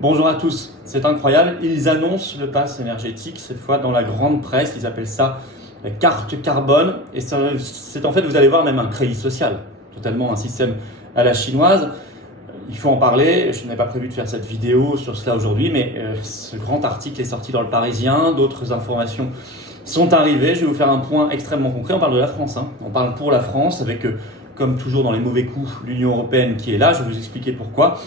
Bonjour à tous, c'est incroyable, ils annoncent le pass énergétique, cette fois dans la grande presse, ils appellent ça la carte carbone, et c'est en fait, vous allez voir, même un crédit social, totalement un système à la chinoise. Il faut en parler, je n'ai pas prévu de faire cette vidéo sur cela aujourd'hui, mais ce grand article est sorti dans Le Parisien, d'autres informations sont arrivées, je vais vous faire un point extrêmement concret, on parle de la France, on parle pour la France, avec, comme toujours dans les mauvais coups, l'Union Européenne qui est là, je vais vous expliquer pourquoi.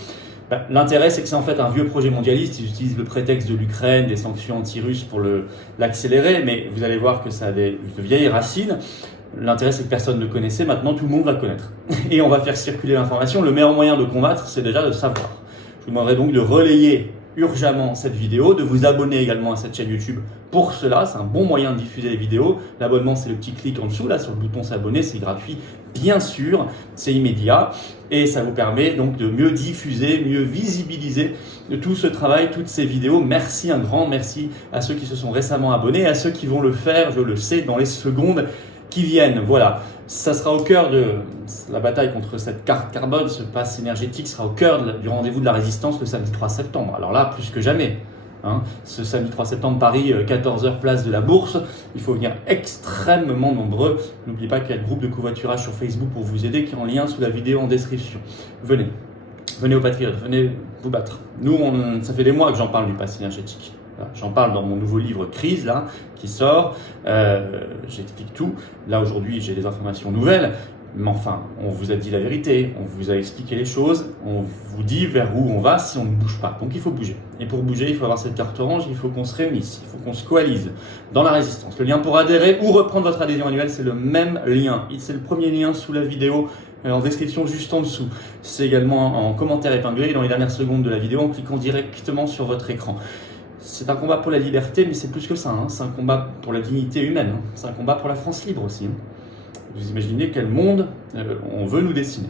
L'intérêt, c'est que c'est en fait un vieux projet mondialiste. Ils utilisent le prétexte de l'Ukraine, des sanctions anti-russes pour l'accélérer, mais vous allez voir que ça a de vieilles racines. L'intérêt, c'est que personne ne connaissait. Maintenant, tout le monde va connaître. Et on va faire circuler l'information. Le meilleur moyen de combattre, c'est déjà de savoir. Je vous demanderai donc de relayer urgemment cette vidéo, de vous abonner également à cette chaîne YouTube pour cela. C'est un bon moyen de diffuser les vidéos. L'abonnement, c'est le petit clic en dessous, là, sur le bouton s'abonner. C'est gratuit, bien sûr. C'est immédiat. Et ça vous permet donc de mieux diffuser, mieux visibiliser tout ce travail, toutes ces vidéos. Merci, un grand merci à ceux qui se sont récemment abonnés, à ceux qui vont le faire, je le sais, dans les secondes qui viennent. Voilà, ça sera au cœur de la bataille contre cette carte carbone, ce pass énergétique sera au cœur du rendez-vous de la résistance le samedi 3 septembre. Alors là, plus que jamais. Ce samedi 3 septembre, Paris, 14h, place de la Bourse. Il faut venir extrêmement nombreux. N'oubliez pas qu'il y a le groupe de covoiturage sur Facebook pour vous aider, qui est en lien sous la vidéo en description. Venez aux Patriotes, venez vous battre. Nous, ça fait des mois que j'en parle du pass énergétique. J'en parle dans mon nouveau livre Crise, là, qui sort. J'explique tout. Là, aujourd'hui, j'ai des informations nouvelles. Mais enfin, on vous a dit la vérité, on vous a expliqué les choses, on vous dit vers où on va si on ne bouge pas. Donc il faut bouger. Et pour bouger, il faut avoir cette carte orange, il faut qu'on se réunisse, il faut qu'on se coalise dans la résistance. Le lien pour adhérer ou reprendre votre adhésion annuelle, c'est le même lien. C'est le premier lien sous la vidéo, en description juste en dessous. C'est également en commentaire épinglé dans les dernières secondes de la vidéo en cliquant directement sur votre écran. C'est un combat pour la liberté, mais c'est plus que ça. C'est un combat pour la dignité humaine. C'est un combat pour la France libre aussi. Vous imaginez quel monde on veut nous dessiner.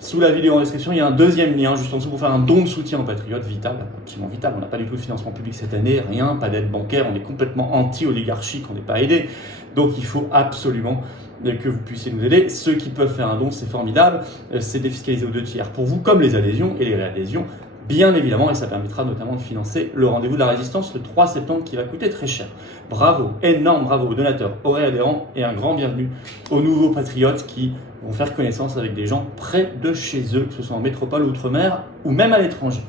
Sous la vidéo en description, il y a un deuxième lien juste en dessous pour faire un don de soutien aux patriotes, vital, absolument vital. On n'a pas du tout de financement public cette année, rien, pas d'aide bancaire, on est complètement anti-oligarchique, on n'est pas aidé. Donc il faut absolument que vous puissiez nous aider. Ceux qui peuvent faire un don, c'est formidable, c'est défiscalisé aux 2/3 pour vous, comme les adhésions et les réadhésions. Bien évidemment, et ça permettra notamment de financer le rendez-vous de la résistance le 3 septembre qui va coûter très cher. Bravo, énorme bravo aux donateurs, aux réadhérents et un grand bienvenue aux nouveaux patriotes qui vont faire connaissance avec des gens près de chez eux, que ce soit en métropole, outre-mer ou même à l'étranger.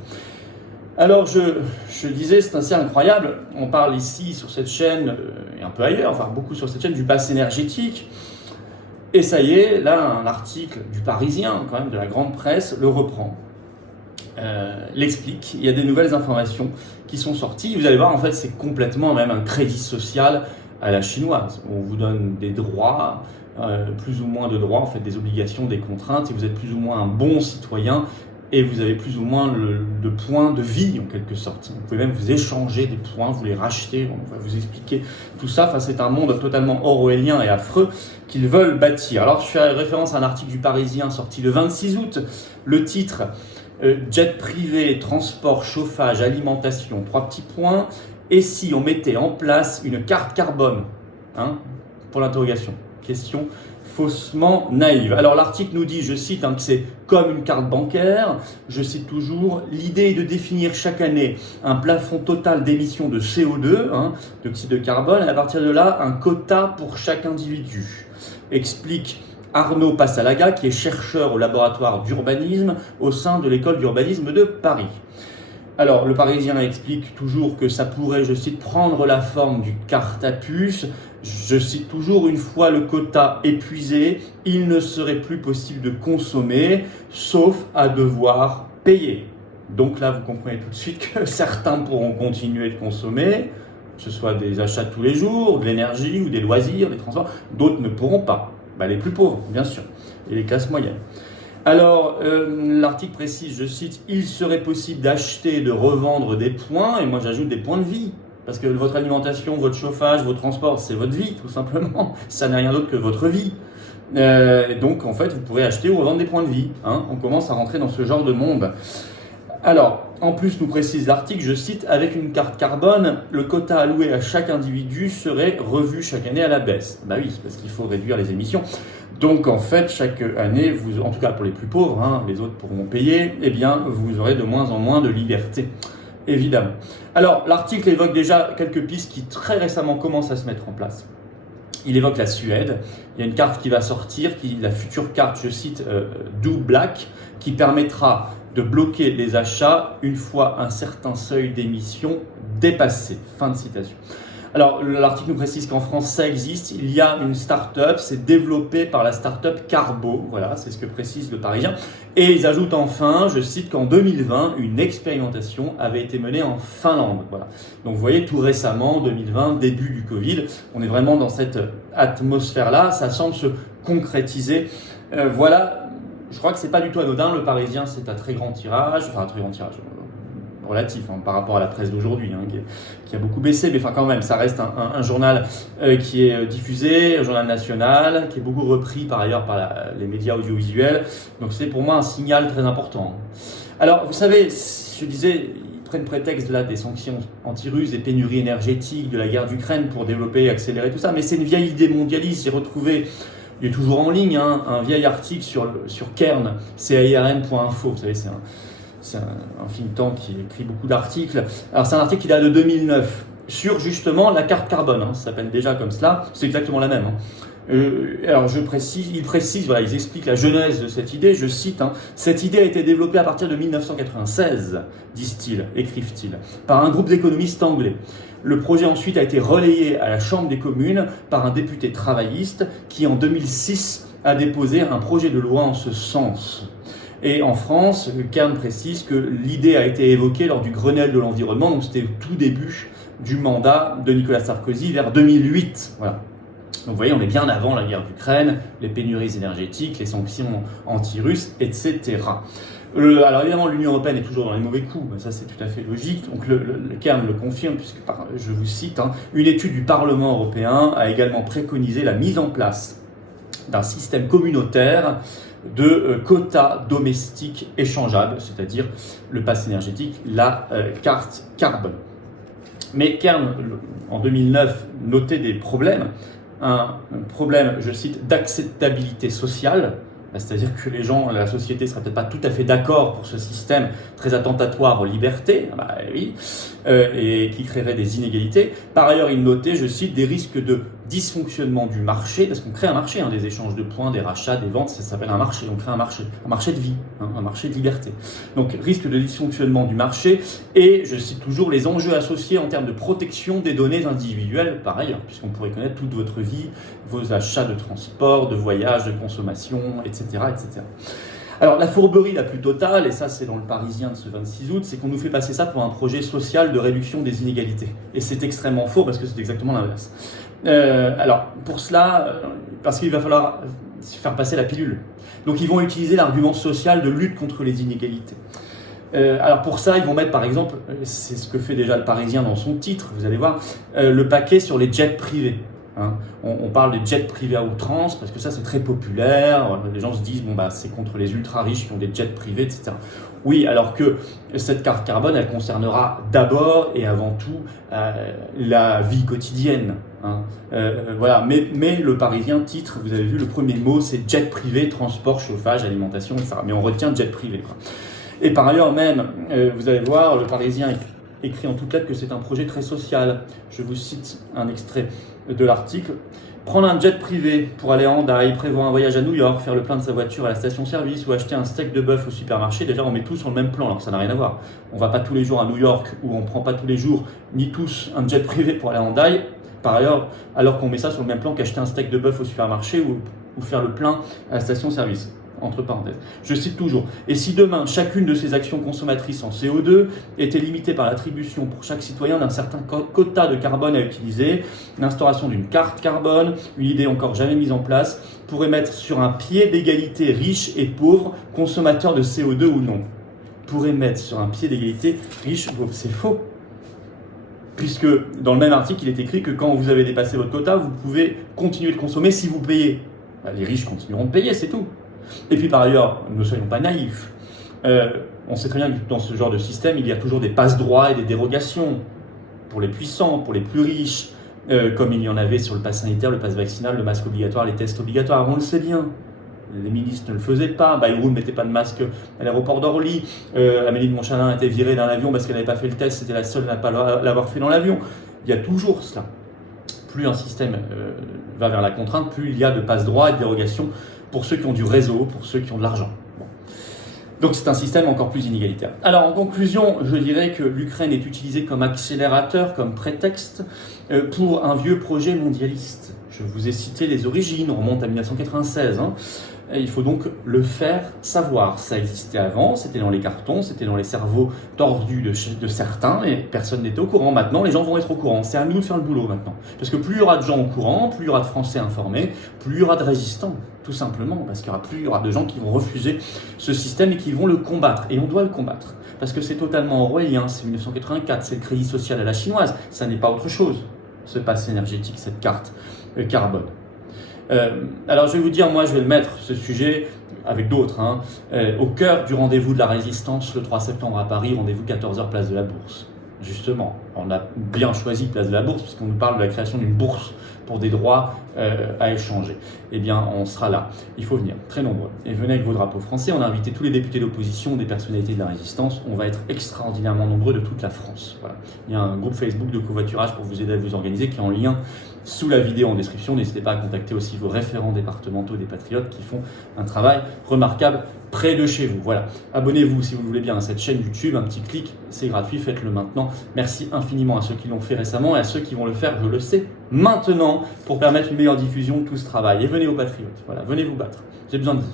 Alors je disais, c'est assez incroyable, on parle ici sur cette chaîne et un peu ailleurs, enfin beaucoup sur cette chaîne du pass énergétique. Et ça y est, là un article du Parisien, quand même de la grande presse, le reprend. L'explique, il y a des nouvelles informations qui sont sorties. Vous allez voir, en fait, c'est complètement même un crédit social à la chinoise. On vous donne des droits, plus ou moins de droits, en fait, des obligations, des contraintes, et vous êtes plus ou moins un bon citoyen, et vous avez plus ou moins de points de vie, en quelque sorte. Vous pouvez même vous échanger des points, vous les racheter, on va vous expliquer tout ça. Enfin, c'est un monde totalement orwellien et affreux qu'ils veulent bâtir. Alors, je fais référence à un article du Parisien sorti le 26 août. Le titre... jet privé, transport, chauffage, alimentation, 3 petits points. Et si on mettait en place une carte carbone pour l'interrogation. Question faussement naïve. Alors l'article nous dit, je cite, que c'est comme une carte bancaire. Je cite toujours, l'idée est de définir chaque année un plafond total d'émissions de CO2, d'oxyde de carbone, et à partir de là, un quota pour chaque individu. Explique Arnaud Passalaga, qui est chercheur au laboratoire d'urbanisme au sein de l'école d'urbanisme de Paris. Alors, le Parisien explique toujours que ça pourrait, je cite, prendre la forme du carte à puce. Je cite toujours, une fois le quota épuisé, il ne serait plus possible de consommer, sauf à devoir payer. Donc là, vous comprenez tout de suite que certains pourront continuer de consommer, que ce soit des achats de tous les jours, de l'énergie ou des loisirs, des transports. D'autres ne pourront pas. Les plus pauvres, bien sûr, et les classes moyennes. Alors, l'article précise, je cite, « Il serait possible d'acheter et de revendre des points », et moi j'ajoute des points de vie, parce que votre alimentation, votre chauffage, vos transports, c'est votre vie, tout simplement. Ça n'est rien d'autre que votre vie. Donc, en fait, vous pourrez acheter ou revendre des points de vie. On commence à rentrer dans ce genre de monde. Alors, en plus, nous précise l'article, je cite, « Avec une carte carbone, le quota alloué à chaque individu serait revu chaque année à la baisse. » Bah oui, parce qu'il faut réduire les émissions. Donc, en fait, chaque année, en tout cas pour les plus pauvres, les autres pourront payer, eh bien, vous aurez de moins en moins de liberté. évidemment. Alors, l'article évoque déjà quelques pistes qui très récemment commencent à se mettre en place. Il évoque la Suède. Il y a une carte qui va sortir, la future carte, je cite, Do Black, qui permettra de bloquer les achats une fois un certain seuil d'émission dépassé. Fin de citation. Alors, l'article nous précise qu'en France, ça existe. Il y a une start-up, c'est développé par la start-up Carbo. Voilà, c'est ce que précise le Parisien. Et ils ajoutent enfin, je cite, qu'en 2020, une expérimentation avait été menée en Finlande. Voilà. Donc, vous voyez, tout récemment, 2020, début du Covid, on est vraiment dans cette atmosphère-là. Ça semble se concrétiser. Voilà, je crois que c'est pas du tout anodin. Le Parisien, c'est un très grand tirage, relatif par rapport à la presse d'aujourd'hui, qui a beaucoup baissé, mais quand même, ça reste un journal qui est diffusé, un journal national, qui est beaucoup repris par ailleurs par les médias audiovisuels. Donc c'est pour moi un signal très important. Alors, vous savez, je disais, ils prennent prétexte des sanctions anti-russes, des pénuries énergétiques, de la guerre d'Ukraine pour développer et accélérer tout ça, mais c'est une vieille idée mondialiste. J'ai retrouvé, il est toujours en ligne, un vieil article sur Cairn, CAIRN.info, vous savez, c'est un think tank qui écrit beaucoup d'articles. Alors c'est un article qui date de 2009 sur justement la carte carbone. Ça s'appelle déjà comme cela. C'est exactement la même. Alors il précise, voilà, ils expliquent la genèse de cette idée. Je cite, cette idée a été développée à partir de 1996, disent-ils, écrivent-ils, par un groupe d'économistes anglais. Le projet ensuite a été relayé à la Chambre des communes par un député travailliste qui en 2006 a déposé un projet de loi en ce sens. Et en France, Cairn précise que l'idée a été évoquée lors du Grenelle de l'environnement, donc c'était au tout début du mandat de Nicolas Sarkozy vers 2008. Voilà. Donc vous voyez, on est bien avant la guerre d'Ukraine, les pénuries énergétiques, les sanctions anti-russes, etc. Alors évidemment, l'Union européenne est toujours dans les mauvais coups, ça c'est tout à fait logique. Donc le Cairn le confirme, puisque je vous cite, une étude du Parlement européen a également préconisé la mise en place d'un système communautaire de quotas domestiques échangeables, c'est-à-dire le pass énergétique, la carte carbone. Mais Cairn, en 2009, notait des problèmes. Un problème, je cite, d'acceptabilité sociale, c'est-à-dire que les gens, la société ne sera peut-être pas tout à fait d'accord pour ce système très attentatoire aux libertés, et qui créerait des inégalités. Par ailleurs, il notait, je cite, des risques de dysfonctionnement du marché, parce qu'on crée un marché, des échanges de points, des rachats, des ventes, ça s'appelle un marché, on crée un marché de vie, un marché de liberté. Donc risque de dysfonctionnement du marché, et je cite toujours les enjeux associés en termes de protection des données individuelles, pareil, puisqu'on pourrait connaître toute votre vie, vos achats de transport, de voyage, de consommation, etc., etc. Alors la fourberie la plus totale, et ça c'est dans le Parisien de ce 26 août, c'est qu'on nous fait passer ça pour un projet social de réduction des inégalités. Et c'est extrêmement faux parce que c'est exactement l'inverse. Alors pour cela, parce qu'il va falloir faire passer la pilule. Donc ils vont utiliser l'argument social de lutte contre les inégalités. Alors pour ça, ils vont mettre par exemple, c'est ce que fait déjà le Parisien dans son titre, vous allez voir, le paquet sur les jets privés. On parle des jets privés à outrance parce que ça c'est très populaire, les gens se disent c'est contre les ultra riches qui ont des jets privés, etc. Oui, alors que cette carte carbone elle concernera d'abord et avant tout la vie quotidienne. Voilà. Mais le Parisien titre, vous avez vu le premier mot c'est jet privé, transport, chauffage, alimentation, etc. Mais on retient jet privé. Et par ailleurs même, vous allez voir, le Parisien écrit en toutes lettres que c'est un projet très social. Je vous cite un extrait de l'article. Prendre un jet privé pour aller à Hendaye, prévoir un voyage à New York, faire le plein de sa voiture à la station-service ou acheter un steak de bœuf au supermarché, déjà on met tout sur le même plan, alors que ça n'a rien à voir. On va pas tous les jours à New York ou on prend pas tous les jours, ni tous, un jet privé pour aller à Hendaye, par ailleurs, alors qu'on met ça sur le même plan qu'acheter un steak de bœuf au supermarché ou faire le plein à la station-service. Entre parenthèses. Je cite toujours. Et si demain, chacune de ces actions consommatrices en CO2 était limitée par l'attribution pour chaque citoyen d'un certain quota de carbone à utiliser, l'instauration d'une carte carbone, une idée encore jamais mise en place, pourrait mettre sur un pied d'égalité riches et pauvres, consommateurs de CO2 ou non. Pourrait mettre sur un pied d'égalité riches et pauvres. C'est faux. Puisque dans le même article, il est écrit que quand vous avez dépassé votre quota, vous pouvez continuer de consommer si vous payez. Les riches continueront de payer, c'est tout. Et puis par ailleurs, ne soyons pas naïfs, on sait très bien que dans ce genre de système, il y a toujours des passe-droits et des dérogations pour les puissants, pour les plus riches, comme il y en avait sur le pass sanitaire, le pass vaccinal, le masque obligatoire, les tests obligatoires, on le sait bien. Les ministres ne le faisaient pas. Bayrou ne mettait pas de masque à l'aéroport d'Orly. Amélie de Montchalin a été virée d'un avion parce qu'elle n'avait pas fait le test. C'était la seule à ne pas l'avoir fait dans l'avion. Il y a toujours cela. Plus un système va vers la contrainte, plus il y a de passe-droit et de dérogations pour ceux qui ont du réseau, pour ceux qui ont de l'argent. Bon. Donc c'est un système encore plus inégalitaire. Alors en conclusion, je dirais que l'Ukraine est utilisée comme accélérateur, comme prétexte pour un vieux projet mondialiste. Je vous ai cité les origines, on remonte à 1996. Il faut donc le faire savoir. Ça existait avant, c'était dans les cartons, c'était dans les cerveaux tordus de certains, mais personne n'était au courant. Maintenant, les gens vont être au courant. C'est à nous de faire le boulot maintenant. Parce que plus il y aura de gens au courant, plus il y aura de Français informés, plus il y aura de résistants, tout simplement. Parce qu'il y aura de gens qui vont refuser ce système et qui vont le combattre. Et on doit le combattre. Parce que c'est totalement orwellien, c'est 1984, c'est le crédit social à la chinoise. Ça n'est pas autre chose, ce pass énergétique, cette carte carbone. Alors je vais vous dire, moi je vais le mettre, ce sujet, avec d'autres, au cœur du rendez-vous de la résistance le 3 septembre à Paris, rendez-vous 14h place de la Bourse. Justement, on a bien choisi place de la Bourse puisqu'on nous parle de la création d'une bourse pour des droits à échanger. Eh bien, on sera là. Il faut venir, très nombreux. Et venez avec vos drapeaux français. On a invité tous les députés d'opposition, des personnalités de la résistance. On va être extraordinairement nombreux de toute la France. Voilà. Il y a un groupe Facebook de covoiturage pour vous aider à vous organiser qui est en lien sous la vidéo en description. N'hésitez pas à contacter aussi vos référents départementaux des Patriotes qui font un travail remarquable près de chez vous. Voilà. Abonnez-vous si vous le voulez bien à cette chaîne YouTube. Un petit clic, c'est gratuit. Faites-le maintenant. Merci infiniment à ceux qui l'ont fait récemment et à ceux qui vont le faire, je le sais, maintenant pour permettre une meilleure diffusion de tout ce travail. Et venez aux Patriotes. Voilà. Venez vous battre. J'ai besoin de vous.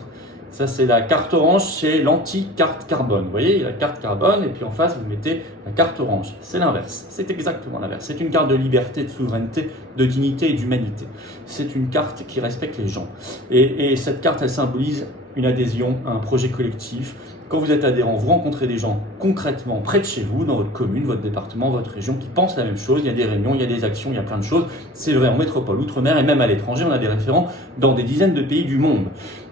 Ça, c'est la carte orange, c'est l'anti-carte carbone. Vous voyez, il y a la carte carbone et puis en face, vous mettez la carte orange. C'est l'inverse. C'est exactement l'inverse. C'est une carte de liberté, de souveraineté, de dignité et d'humanité. C'est une carte qui respecte les gens. Et cette carte, elle symbolise une adhésion à un projet collectif. Quand vous êtes adhérent, vous rencontrez des gens concrètement près de chez vous, dans votre commune, votre département, votre région, qui pensent la même chose. Il y a des réunions, il y a des actions, il y a plein de choses. C'est vrai en métropole, outre-mer et même à l'étranger. On a des référents dans des dizaines de pays du monde.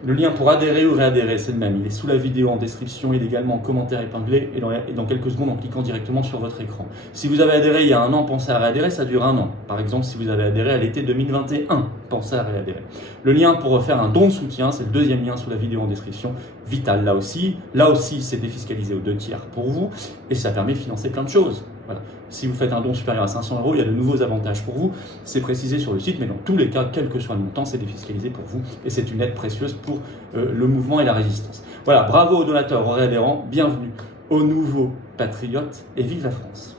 Le lien pour adhérer ou réadhérer, c'est le même. Il est sous la vidéo en description. Il est également en commentaire épinglé et dans quelques secondes en cliquant directement sur votre écran. Si vous avez adhéré il y a un an, pensez à réadhérer, ça dure un an. Par exemple, si vous avez adhéré à l'été 2021, pensez à réadhérer. Le lien pour faire un don de soutien, c'est le deuxième lien sous la vidéo en description. Vital, là aussi. Là aussi, c'est défiscalisé aux 2/3 pour vous et ça permet de financer plein de choses. Voilà. Si vous faites un don supérieur à 500 €, il y a de nouveaux avantages pour vous. C'est précisé sur le site, mais dans tous les cas, quel que soit le montant, c'est défiscalisé pour vous et c'est une aide précieuse pour le mouvement et la résistance. Voilà, bravo aux donateurs, aux réadhérents, bienvenue aux nouveaux patriotes et vive la France.